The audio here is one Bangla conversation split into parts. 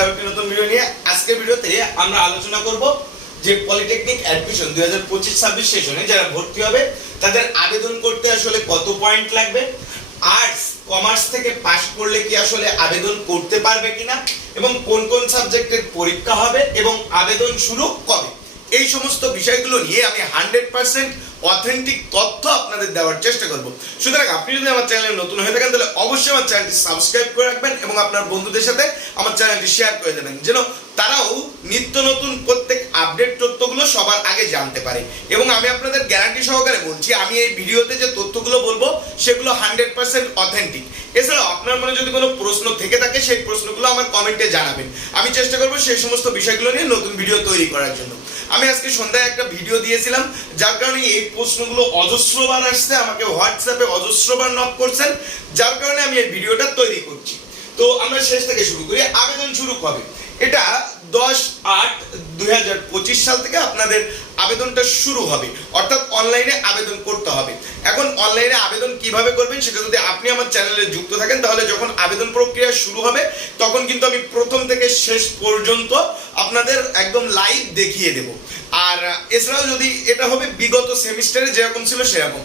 আরেকটি নতুন ভিডিও নিয়ে আজকের ভিডিওতে আমরা আলোচনা যে পলিটেকনিক অ্যাডমিশন দুই হাজার পঁচিশ, ছাব্বিশ যারা ভর্তি হবে, তাদের আবেদন করতে আসলে কত পয়েন্ট লাগবে? আর্টস কমার্স থেকে কি আসলে আবেদন করতে পারবে কিনা? এবং কোন কোন সাবজেক্টের পরীক্ষা হবে এবং আবেদন শুরু কবে? এই সমস্ত বিষয়গুলো নিয়ে আমি হান্ড্রেড পার্সেন্ট অথেন্টিক তথ্য আপনাদের দেওয়ার চেষ্টা করব। সুতরাং আপনি যদি আমার চ্যানেলে নতুন হয়ে থাকেন, তাহলে অবশ্যই আমার চ্যানেলটি সাবস্ক্রাইব করে রাখবেন এবং আপনার বন্ধুদের সাথে আমার চ্যানেলটি শেয়ার করে দেবেন। যেন তারাও নিত্য নতুন প্রত্যেক আপডেট তথ্যগুলো সবার আগে জানতে পারে। এবং আমি আপনাদের গ্যারান্টি সহকারে বলছি, আমি এই ভিডিওতে যে তথ্যগুলো বলব, সেগুলো হান্ড্রেড পার্সেন্ট অথেন্টিক এছাড়াও আপনার মনে যদি কোনো প্রশ্ন থেকে থাকে, সেই প্রশ্নগুলো আমার কমেন্টে জানাবেন। আমি চেষ্টা করব সেই সমস্ত বিষয়গুলো নিয়ে নতুন ভিডিও তৈরি করার জন্য। আমি আজকে সন্ধ্যায় একটা ভিডিও দিয়েছিলাম, যার কারণে এই প্রশ্নগুলো অজস্রবার আসছে, আমাকে হোয়াটসঅ্যাপে অজস্রবার নক করছেন, যার কারণে আমি এই ভিডিওটা তৈরি করছি। তো আমরা শেষ থেকে শুরু করি, আবেদন শুরু কবে? এটা দশ আট দুই সাল থেকে আপনাদের আবেদনটা শুরু হবে। অর্থাৎ অনলাইনে আবেদন করতে হবে। এখন অনলাইনে আবেদন কীভাবে করবেন সেটা যদি আপনি আমার চ্যানেলে যুক্ত থাকেন, তাহলে যখন আবেদন প্রক্রিয়া শুরু হবে, তখন কিন্তু আমি প্রথম থেকে শেষ পর্যন্ত আপনাদের একদম লাইভ দেখিয়ে দেব। আর এছাড়াও যদি এটা হবে বিগত সেমিস্টারে যেরকম ছিল সেরকম।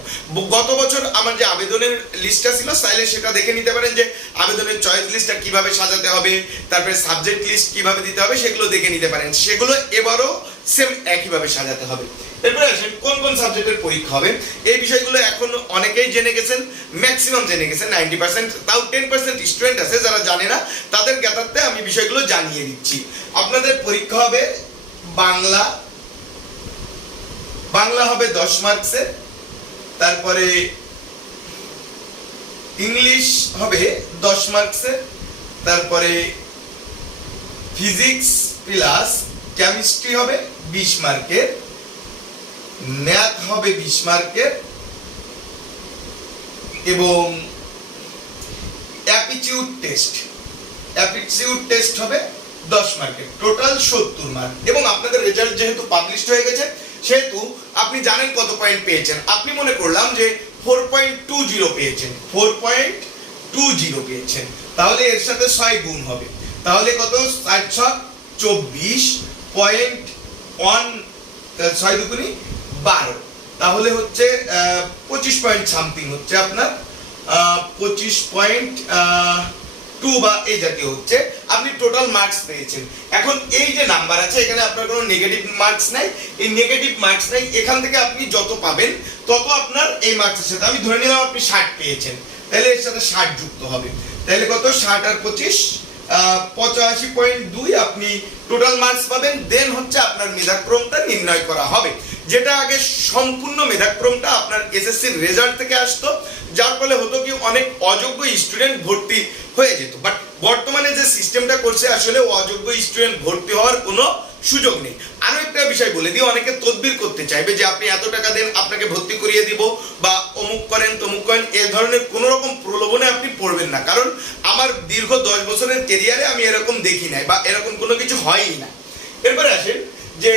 গত বছর আমার যে আবেদনের লিস্টটা ছিল, চাইলে সেটা দেখে নিতে পারেন যে আবেদনের চয়েস লিস্টটা কীভাবে সাজাতে হবে, তারপরে সাবজেক্ট লিস্ট কীভাবে দিতে হবে, সেগুলো দেখে নিতে পারেন। সেগুলো এবারও সেম একইভাবে সাজাতে হবে। এরপরে আসেন, কোন কোন সাবজেক্টের পরীক্ষা হবে? এই বিষয়গুলো এখন অনেকেই জেনে গেছেন ম্যাক্সিমাম জেনে গেছেন নাইনটি পার্সেন্ট তাও টেন পার্সেন্ট স্টুডেন্ট আছে যারা জানে না, তাদের জ্ঞাতার্থে আমি বিষয়গুলো জানিয়ে দিচ্ছি। আপনাদের পরীক্ষা হবে বাংলা বাংলা হবে দশ মার্কসের তারপরে ইংলিশ হবে দশ মার্কসের তারপরে ফিজিক্স প্লাস কেমিস্ট্রি হবে, বিশ মার্কের ম্যাথ হবে বিশ মার্কের, এবং অ্যাপিটিউড টেস্ট অ্যাপিটিউড টেস্ট হবে দশ মার্কের টোটাল সত্তর মার্ক এবং আপনাদের রেজাল্ট যেহেতু পাবলিশড হয়ে গেছে, সেহেতু আপনি জানেন কত পয়েন্ট পেয়েছেন। আপনি মনে করলাম যে ফোর পয়েন্ট টু জিরো পেয়েছেন ফোর পয়েন্ট টু জিরো পেয়েছেন। তাহলে এর সাথে ছয় গুণ হবে। তাহলে কত? ষাট ছক চব্বিশ। পয়েন্ট ওয়ান ছয় দুগুনি, বারো। তাহলে হচ্ছে পঁচিশ পয়েন্ট সামথিং হচ্ছে আপনার। পঁচিশ পয়েন্ট টু বা এই জাতীয় হচ্ছে। আপনি টোটাল মার্কস পেয়েছেন। এখন এই যে নাম্বার আছে, এখানে আপনার কোনো নেগেটিভ মার্কস নাই। এই নেগেটিভ মার্কস নাই, এখান থেকে আপনি যত পাবেন, তত আপনার এই মার্কসের সাথে। আমি ধরে নিলাম আপনি ষাট পেয়েছেন। তাহলে এর সাথে ষাট যুক্ত হবে। তাহলে কত? ষাট আর পঁচিশ। পঁচাশি পয়েন্ট দুই আপনি টোটাল মার্কস পাবেন দেন হচ্ছে আপনার মেধাক্রমটা নির্ণয় করা হবে। যেটা আগে সম্পূর্ণ মেধাক্রমটা আপনার এসএসসির রেজাল্ট থেকে আসতো, যার ফলে হতো কি, অনেক অযোগ্য স্টুডেন্ট ভর্তি হয়ে যেত। বাট বর্তমানে যে সিস্টেমটা করছে, আসলে অযোগ্য স্টুডেন্ট ভর্তি হওয়ার কোনো সুযোগ নেই। আরও একটা বিষয় বলে দিই, অনেকে তদবির করতে চাইবে যে আপনি এত টাকা দেন, আপনাকে ভর্তি করিয়ে দিব, বা অমুক করেন, তমুক করেন, এ ধরনের কোনো রকম প্রলোভনে আপনি পড়বেন না। কারণ আমার দীর্ঘ দশ বছরের কেরিয়ারে আমি এরকম দেখি নাই বা এরকম কোনো কিছু হয়ই না। এরপরে আসেন যে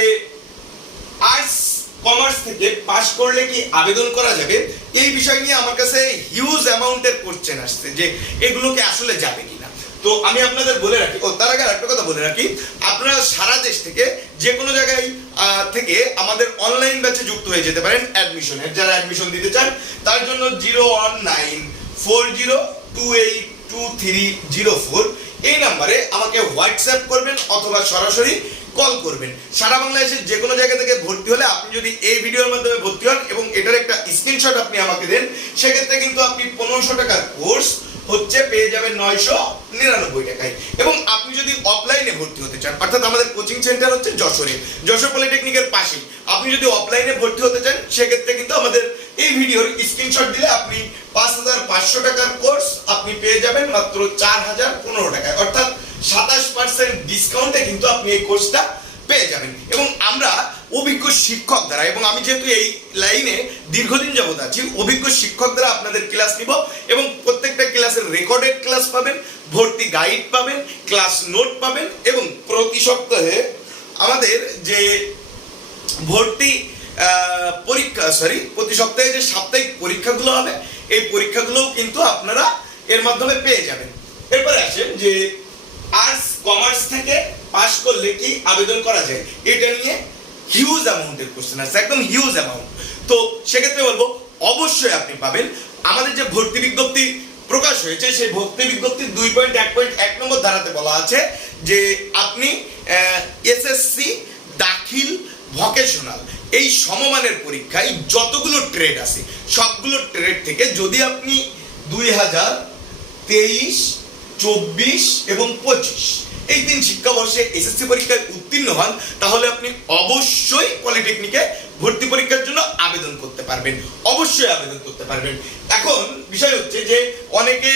আর্টস কমার্স থেকে পাশ করলে কি আবেদন করা যাবে? এই বিষয় নিয়ে আমার কাছে হিউজ অ্যামাউন্টের কোশ্চেন আসছে যে এগুলোকে আসলে যাবে কি না তো আমি আপনাদের বলে রাখি, ও, তার আগে একটা কথা বলে রাখি। আপনারা সারা দেশ থেকে যে কোনো জায়গায় থেকে আমাদের অনলাইন ব্যাচে যুক্ত হয়ে যেতে পারেন অ্যাডমিশনের যারা অ্যাডমিশন দিতে চান, তার জন্য zero one nine four zero two eight two three zero four এই নাম্বারে আমাকে হোয়াটসঅ্যাপ করবেন অথবা সরাসরি কল করবেন। সারা বাংলাদেশের যে কোনো জায়গা থেকে ভর্তি হলে আপনি যদি এই ভিডিওর মাধ্যমে ভর্তি হন এবং এটার একটা স্ক্রিনশট আপনি আমাকে দেন, সেক্ষেত্রে কিন্তু আপনি পনেরোশো টাকার কোর্স হচ্ছে পেয়ে যাবেন নয়শো নিরানব্বই টাকায়। এবং আপনি যদি অফলাইনে ভর্তি হতে চান, অর্থাৎ আমাদের কোচিং সেন্টার হচ্ছে যশোরে, যশোর পলিটেকনিকের পাশেই। আপনি যদি অফলাইনে ভর্তি হতে চান, সেক্ষেত্রে কিন্তু আমাদের এই ভিডিওর স্ক্রিনশট দিলে আপনি পাঁচ হাজার পাঁচশো টাকার কোর্স আপনি পেয়ে যাবেন মাত্র চার হাজার পনেরো টাকায়। অর্থাৎ সাতাশ পার্সেন্ট ডিসকাউন্টে কিন্তু আপনি এই কোর্সটা পেয়ে যাবেন। এবং আমরা অভিজ্ঞ শিক্ষক দ্বারা, এবং আমি যেহেতু এই লাইনে দীর্ঘদিন যাবত আছি, অভিজ্ঞ শিক্ষক দ্বারা আপনাদের ক্লাস নিব, এবং প্রত্যেকটা ক্লাসের রেকর্ডেড ক্লাস পাবেন, ভর্তি গাইড পাবেন ক্লাস নোট পাবেন, এবং প্রতি সপ্তাহে আমাদের যে ভর্তি পরীক্ষা সরি প্রতি সপ্তাহে যে সাপ্তাহিক পরীক্ষাগুলো হবে, এই পরীক্ষাগুলোও কিন্তু আপনারা এর মাধ্যমে পেয়ে যাবেন। এরপরে আসেন যে আর্টস কমার্স থেকে পাশ করলে কি আবেদন করা যায়? এটা নিয়ে হিউজ অ্যামাউন্টের কোশ্চেন আছে, একদম হিউজ অ্যামাউন্ট তো সেক্ষেত্রে বলব, অবশ্যই আপনি পাবেন। আমাদের যে ভর্তি বিজ্ঞপ্তি প্রকাশ হয়েছে, সেই ভর্তি বিজ্ঞপ্তির দুই পয়েন্ট এক পয়েন্ট এক নম্বর ধারাতে বলা আছে যে আপনি এসএসসি দাখিল ভকেশনাল। এই সমমানের পরীক্ষায় যতগুলো ট্রেড আছে, সবগুলো ট্রেড থেকে যদি আপনি দুই হাজার তেইশ, চব্বিশ এবং পঁচিশ এই তিন শিক্ষাবর্ষে এসএসসি পরীক্ষায় উত্তীর্ণ হন, তাহলে আপনি অবশ্যই পলিটেকনিকে ভর্তি পরীক্ষার জন্য আবেদন করতে পারবেন। অবশ্যই আবেদন করতে পারবেন। এখন বিষয় হচ্ছে যে অনেকে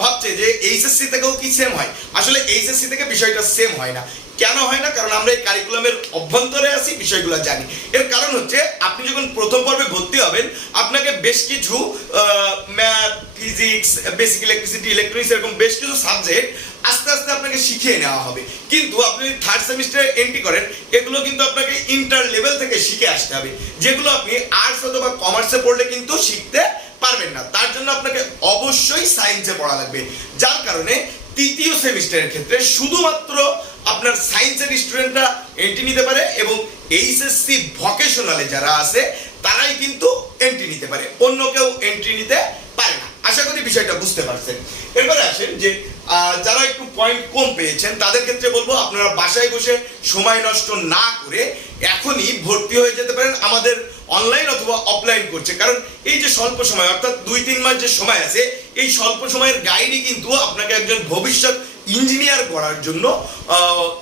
ভাবছে যে এইচএসসি থেকেও কি সেম হয়? আসলে এইচএসসি থেকে বিষয়টা সেম হয় না। কেন হয় না? কারণ আমরা এই কারিকুলামের অভ্যন্তরে আছি, বিষয়গুলো জানি। এর কারণ হচ্ছে, আপনি যখন প্রথম পর্বে ভর্তি হবেন, আপনাকে বেশ কিছু math physics basic electricity electronics এরকম বেশ কিছু সাবজেক্ট আস্তে আস্তে আপনাকে শিখিয়ে নেওয়া হবে। কিন্তু আপনি যদি থার্ড সেমিস্টারে এন্ট্রি করেন, এগুলো কিন্তু আপনাকে ইন্টার লেভেল থেকে শিখে আসতে হবে। যেগুলো আপনি আর্টস অথবা কমার্সে পড়লে কিন্তু শিখতে পারবেন না। তার জন্য আপনাকে অবশ্যই সায়েন্সে পড়া লাগবে। যার কারণে তৃতীয় সেমিস্টারের ক্ষেত্রে শুধুমাত্র আপনার সায়েন্সের স্টুডেন্টরা এন্ট্রি নিতে পারে এবং এইচএসসি ভকেশনালে যারা আছে, তারাই কিন্তু এন্ট্রি নিতে পারে। অন্য কেউ এন্ট্রি নিতে পারে না। আশা করি বিষয়টা বুঝতে পারছেন। এরপরে আসেন যে যারা একটু পয়েন্ট কম পেয়েছেন, তাদের ক্ষেত্রে বলব, আপনারা বাসায় বসে সময় নষ্ট না করে এখনই ভর্তি হয়ে যেতে পারেন। আমাদের অনলাইন অথবা অফলাইন করছে কারণ এই যে স্বল্প সময়, অর্থাৎ দুই, তিন মাস যে সময় আছে, এই স্বল্প সময়ের গাইডই কিন্তু আপনাকে একজন ভবিষ্যৎ ইঞ্জিনিয়ার করার জন্য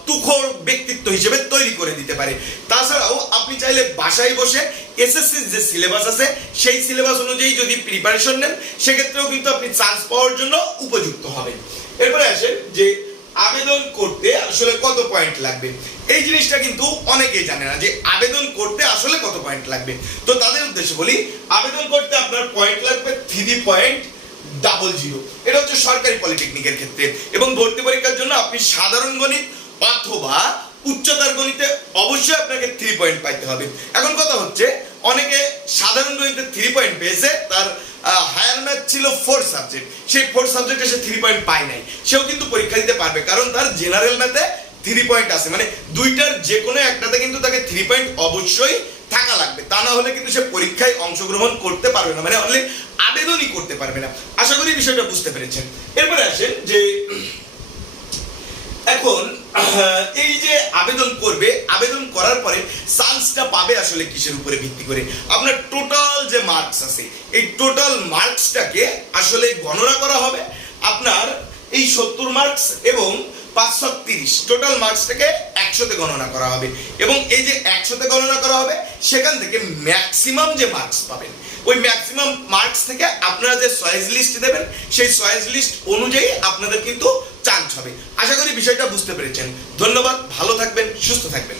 তুখোর ব্যক্তিত্ব হিসেবে তৈরি করে দিতে পারে। তাছাড়াও আপনি চাইলে বাসায় বসে এসএসসির যে সিলেবাস আছে, সেই সিলেবাস অনুযায়ী যদি প্রিপারেশন নেন, সেক্ষেত্রেও কিন্তু আপনি চান্স পাওয়ার জন্য উপযুক্ত হবেন। এরপরে আসেন যে আবেদন করতে আসলে কত পয়েন্ট লাগবে। এই জিনিসটা কিন্তু অনেকেই জানে না যে আবেদন করতে আসলে কত পয়েন্ট লাগবে। তো তাদের উদ্দেশ্যে বলি, আবেদন করতে আপনার পয়েন্ট লাগবে থ্রি পয়েন্ট ডাবল জিরো এটা হচ্ছে সরকারি পলিটেকনিকের ক্ষেত্রে। এবং ভর্তি পরীক্ষার জন্য আপনি সাধারণ গণিত অথবা উচ্চতার গণিতে অবশ্যই আপনাকে থ্রি পয়েন্ট পাইতে হবে। এখন কথা হচ্ছে, অনেকে সাধারণ গণিতে থ্রি পয়েন্ট পেয়েছে, তার হায়ার ম্যাথ ছিল ফোর সাবজেক্ট সেই ফোর সাবজেক্টে সে থ্রি পয়েন্ট পায় নাই। সেও কিন্তু পরীক্ষা দিতে পারবে, কারণ তার জেনারেল ম্যাথে থ্রি পয়েন্ট আছে। মানে দুইটার যে কোনো একটাতে কিন্তু তাকে থ্রি পয়েন্ট অবশ্যই থাকা লাগবে। তা না হলে কিন্তু সে পরীক্ষায় অংশগ্রহণ করতে পারবে না। মানে অনলি আবেদনই করতে পারবে না। আশা করি বিষয়টা বুঝতে পেরেছেন। এরপরে আসেন যে, এখন এই যে আবেদন করবে, আবেদন করার পরে চান্সটা পাবে আসলে কিসের উপরে ভিত্তি করে? আপনার টোটাল যে মার্কস আছে, এই টোটাল মার্কসটাকে আসলে গণনা করা হবে। আপনার এই সত্তর মার্কস এবং পাঁচশো তিরিশ টোটাল মার্কসটাকে একশোতে গণনা করা হবে। এবং এই যে একশোতে গণনা করা হবে, সেখান থেকে ম্যাক্সিমাম যে মার্কস পাবেন ওই ম্যাক্সিমাম মার্কস থেকে আপনারা যে চয়েস লিস্ট দেবেন, সেই চয়েস লিস্ট অনুযায়ী আপনাদের কিন্তু চান্স হবে। আশা করি বিষয়টা বুঝতে পেরেছেন। ধন্যবাদ, ভালো থাকবেন, সুস্থ থাকবেন।